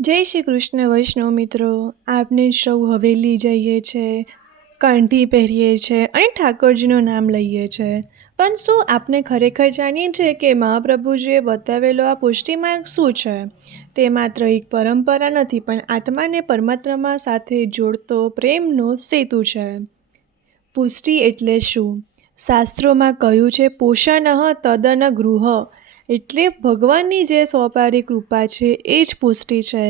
જય શ્રી કૃષ્ણ વૈષ્ણવ મિત્રો, આપને સૌ હવેલી જઈએ છે, કંઠી પહેરીએ છીએ અને ઠાકોરજીનું નામ લઈએ છીએ. પણ શું આપને ખરેખર જાણીએ છીએ કે મહાપ્રભુજીએ બતાવેલો આ પુષ્ટિ માર્ગ શું છે? તે માત્ર એક પરંપરા નથી, પણ આત્માને પરમાત્મા સાથે જોડતો પ્રેમનો સેતુ છે. પુષ્ટિ એટલે શું? શાસ્ત્રોમાં કહ્યું છે, પોષણઃ તદન ગૃહ, એટલે ભગવાનની જે સ્વપારી કૃપા છે એ જ પુષ્ટિ છે.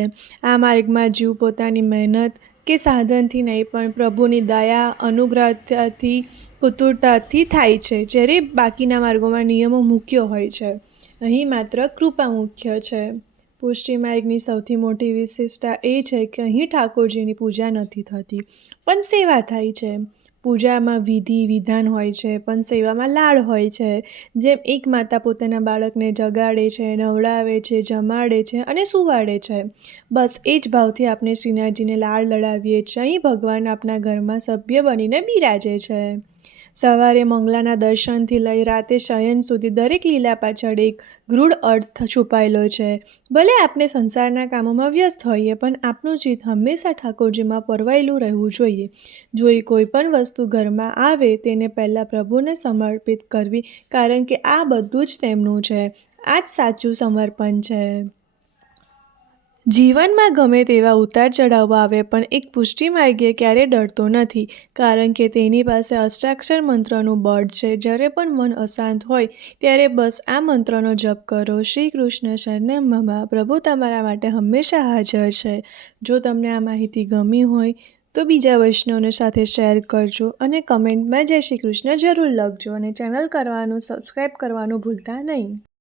આ માર્ગમાં જીવ પોતાની મહેનત કે સાધનથી નહીં, પણ પ્રભુની દયા અનુગ્રહથી કુતુરતાથી થાય છે. જ્યારે બાકીના માર્ગોમાં નિયમો મુખ્ય હોય છે, અહીં માત્ર કૃપા મુખ્ય છે. પુષ્ટિ માર્ગની સૌથી મોટી વિશેષતા એ છે કે અહીં ઠાકોરજીની પૂજા નથી થતી, પણ સેવા થાય છે. પૂજામાં વિધિ વિધાન હોય છે, પણ સેવામાં લાડ હોય છે. જેમ એક માતા પોતાના બાળકને જગાડે છે, નવડાવે છે, જમાડે છે અને સુવાડે છે, બસ એ જ ભાવથી આપણે શ્રીનાથજીને લાડ લડાવીએ છીએ. અહીં ભગવાન આપણા ઘરમાં સભ્ય બનીને બિરાજે છે. સવારે મંગલાના દર્શનથી લઈ રાતે શયન સુધી દરેક લીલા પાછળ એક ગૂઢ અર્થ છુપાયેલો છે. ભલે આપણે સંસારના કામોમાં વ્યસ્ત હોઈએ, પણ આપણું ચિત્ત હંમેશા ઠાકોરજીમાં પરવાયેલું રહેવું જોઈએ. જો કોઈ પણ વસ્તુ ઘરમાં આવે, તેને પહેલાં પ્રભુને સમર્પિત કરવી, કારણ કે આ બધું જ તેમનું છે. આ જ સાચું સમર્પણ છે. જીવનમાં ગમે તેવા ઉતાર ચઢાવો આવે, પણ એક પુષ્ટિ માર્ગીય ક્યારેય ડરતો નથી, કારણ કે તેની પાસે અષ્ટાક્ષર મંત્રનું બળ છે. જ્યારે પણ મન અશાંત હોય, ત્યારે બસ આ મંત્રનો જપ કરો. શ્રી કૃષ્ણ શરણમ મમ, પ્રભુ તમારા માટે હંમેશા હાજર છે. જો તમને આ માહિતી ગમી હોય તો બીજા વૈષ્ણવને સાથે શેર કરજો અને કમેન્ટમાં જય શ્રી કૃષ્ણ જરૂર લખજો, અને ચેનલ કરવાનું સબસ્ક્રાઈબ કરવાનું ભૂલતા નહીં.